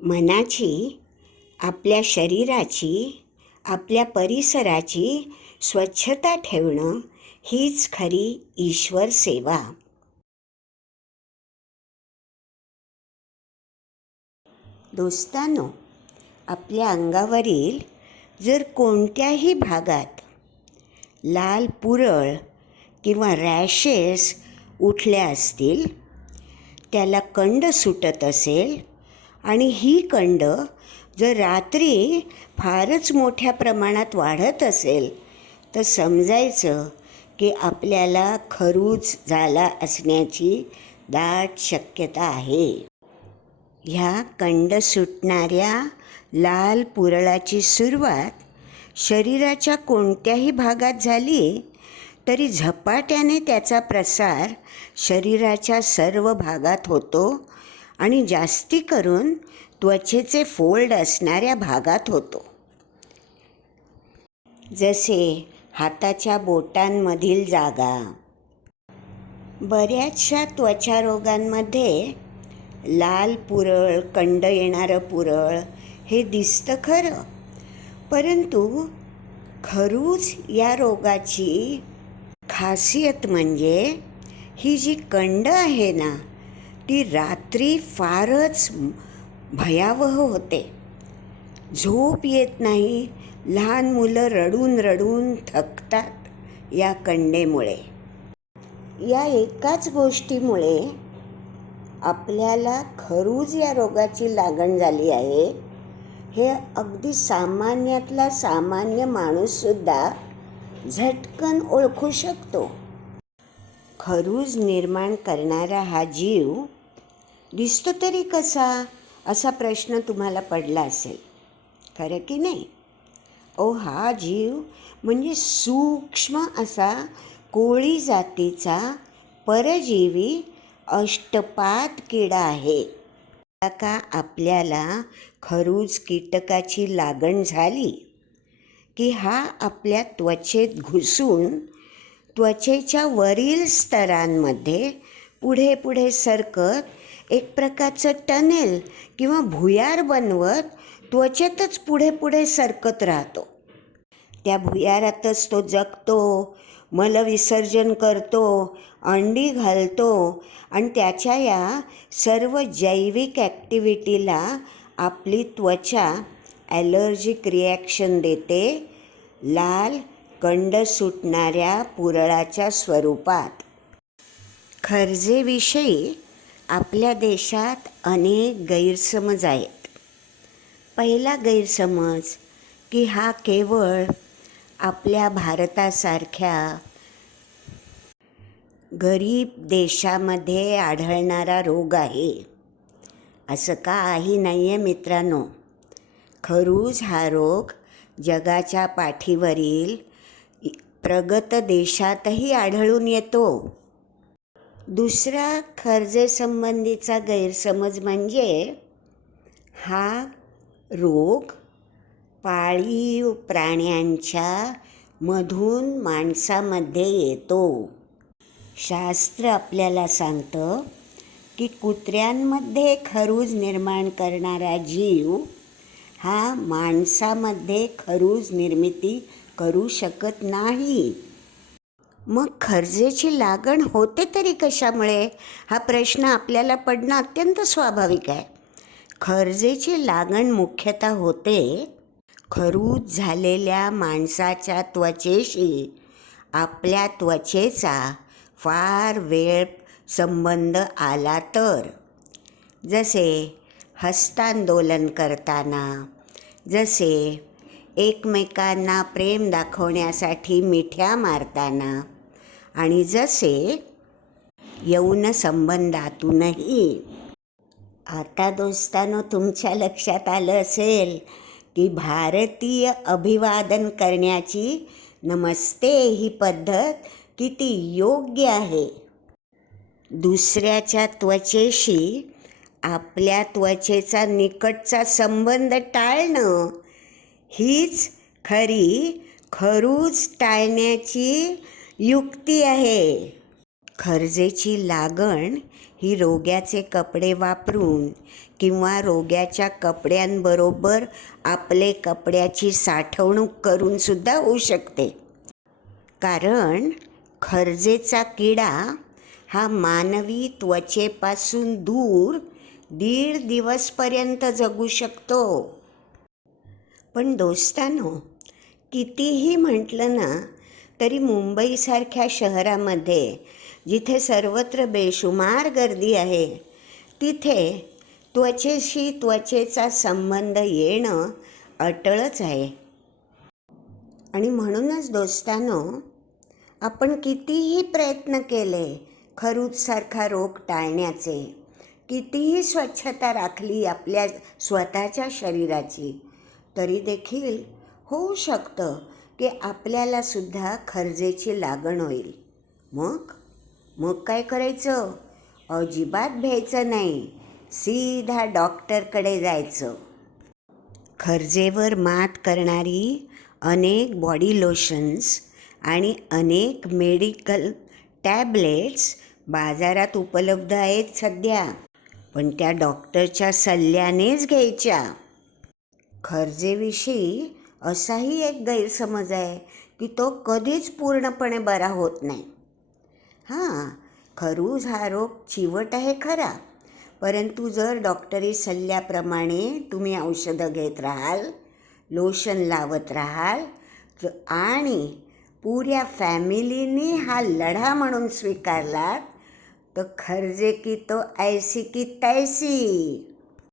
मनाची, आपल्या शरीराची, आपल्या परिसराची स्वच्छता ठेवणं हीच खरी ईश्वर सेवा. दोस्तांनो, आपल्या अंगावरील जर कोणत्याही भागात लाल पुरळ किंवा रॅशेस उठल्या असतील, त्याला कंड सुटत असेल आणि ही कंड जर रात्री फारच मोठ्या प्रमाणात वाढत असेल तर समजायचं की आपल्याला खरूज झाला असण्याची दाट शक्यता आहे. ह्या कंड सुटणाऱ्या लाल पुरळाची सुरुवात शरीराच्या कोणत्याही भागात झाली तरी झपाट्याने त्याचा प्रसार शरीराच्या सर्व भागात होतो आणि जास्ती करून त्वचेचे फोल्ड असणाऱ्या भागात होतो. जसे हाताच्या बोटांमधील जागा. बऱ्याचशा त्वचा रोगांमध्ये लाल पुरळ, कंड येणारं पुरळ हे दिसतं खरं, परंतु खरूज या रोगाची खासियत म्हणजे ही जी कंड आहे ना, ती रात्री फारच भयावह होते. झोप येत नाही, लहान मुलं रडून रडून थकतात या कंडेमुळे. या एकाच गोष्टीमुळे आपल्याला खरूज या रोगाची लागण झाली आहे हे अगदी सामान्यातला सामान्य माणूससुद्धा झटकन ओळखू शकतो. खरूज निर्माण करणारा हा जीव दिसतो तरी कसा, असा प्रश्न तुम्हाला पडला असेल, खरं की नाही? हा जीव म्हणजे सूक्ष्म असा कोळी जातीचा परजीवी अष्टपाद किडा आहे. का आपल्याला खरूज कीटकाची लागण झाली की हा आपल्या त्वचेत घुसून त्वचेच्या वरील स्तरांमध्ये पुढे पुढे सरकत एक प्रकारचं टनेल किंवा भुयार बनवत त्वचेतच पुढे पुढे सरकत राहतो. त्या भुयारातच तो जगतो, मलविसर्जन करतो, अंडी घालतो आणि त्याच्या या सर्व जैविक ॲक्टिव्हिटीला आपली त्वचा ॲलर्जिक रिॲक्शन देते, लाल कंड सुटणाऱ्या पुरळाच्या स्वरूपात. खरजेविषयी आपल्या देशात अनेक गैरसमज आहेत. पहिला गैरसमज की हा केवळ आपल्या भारतासारख्या गरीब देशामध्ये आढळणारा रोग आहे. असं काही नाही आहे मित्रांनो. खरूज हा रोग जगाच्या पाठीवरील प्रगत देशातही आढळून येतो. दुसरा खरजेसंबंधीचा गैरसमज म्हणजे हा रोग पाळीव प्राण्यांच्या मधून माणसामध्ये येतो. शास्त्र आपल्याला सांगतं की कुत्र्यांमध्ये खरूज निर्माण करणारा जीव हा माणसामध्ये खरूज निर्मिती करू शकत नाही. मग खरजेची लागण होते तरी कशामुळे, हा प्रश्न आपल्याला पडणं अत्यंत स्वाभाविक आहे. खरजेची लागण मुख्यतः होते खरूज झालेल्या माणसाच्या त्वचेशी आपल्या त्वचेचा फार वेळ संबंध आला तर. जसे हस्तांदोलन करताना, जसे एकमेकांना प्रेम दाखवण्यासाठी मिठ्या मारताना आणि जसे यौन संबंधातूनही. आता दोस्तांनो, तुमच्या लक्षात आलं असेल की भारतीय अभिवादन करण्याची नमस्ते ही पद्धत किती योग्य आहे. दुसऱ्याच्या त्वचेशी आपल्या त्वचेचा निकटचा संबंध टाळणं हीच खरी खरूज टाळण्याची युक्ती आहे. खरजेची लागण ही रोग्याचे कपडे वापरून किंवा रोग्याच्या कपड्यांबरोबर आपले कपड्याची साठवणूक करूनसुद्धा होऊ शकते. कारण खरजेचा किडा हा मानवी त्वचेपासून दूर 1.5 दिवसपर्यंत जगू शकतो. पण दोस्तांनो, कितीही म्हटलं ना तरी मुंबईसारख्या शहरामध्ये जिथे सर्वत्र बेशुमार गर्दी आहे, तिथे त्वचेशी त्वचेचा संबंध येणं अटळच आहे. आणि म्हणूनच दोस्तांनो, आपण कितीही प्रयत्न केले खरूजसारखा रोग टाळण्याचे, कितीही स्वच्छता राखली आपल्या स्वतःच्या शरीराची, तरी देखील होऊ शकतं की आपल्यालासुद्धा खरजेची लागण होईल. मग काय करायचं? अजिबात भ्यायचं नाही, सीधा डॉक्टरकडे जायचं. खरजेवर मात करणारी अनेक बॉडी लोशन्स आणि अनेक मेडिकल टॅबलेट्स बाजारात उपलब्ध आहेत सध्या, पण त्या डॉक्टरच्या सल्ल्यानेच घ्यायच्या. खरजेविषयी असाही एक गैरसमज आहे की तो कधीच पूर्णपणे बरा होत नाही. खरूज हा रोग चिवट आहे खरा, परंतु जर डॉक्टरी सल्ल्याप्रमाणे तुम्ही औषधं घेत राहाल, लोशन लावत राहाल आणि पुऱ्या फॅमिलीने हा लढा म्हणून स्वीकारलात, तर खरजे की तो ऐसी की तैसी.